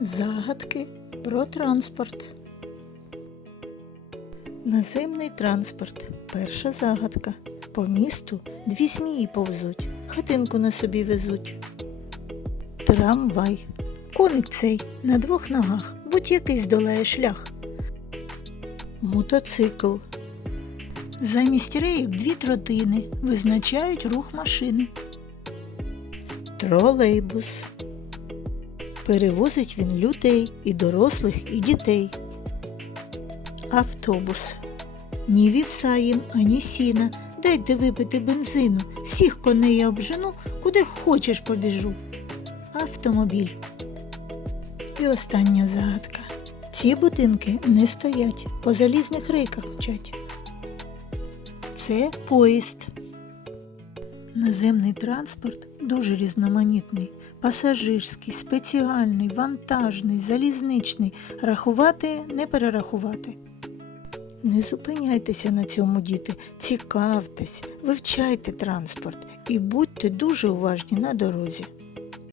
Загадки про транспорт. Наземний транспорт. Перша загадка. По місту дві змії повзуть, хатинку на собі везуть. Трамвай. Коник цей на двох ногах, будь-який здолає шлях. Мотоцикл. Замість рейок дві тротини визначають рух машини. Тролейбус. Перевозить він людей і дорослих, і дітей. Автобус. Ні вівса їм, ані сіна. Дайте випити бензину. Всіх коней я обжену, куди хочеш побіжу. Автомобіль. І остання загадка. Ці будинки не стоять, по залізних рейках вчать. Це поїзд. Наземний транспорт дуже різноманітний, пасажирський, спеціальний, вантажний, залізничний. Рахувати не перерахувати. Не зупиняйтеся на цьому, діти, цікавтесь, вивчайте транспорт і будьте дуже уважні на дорозі.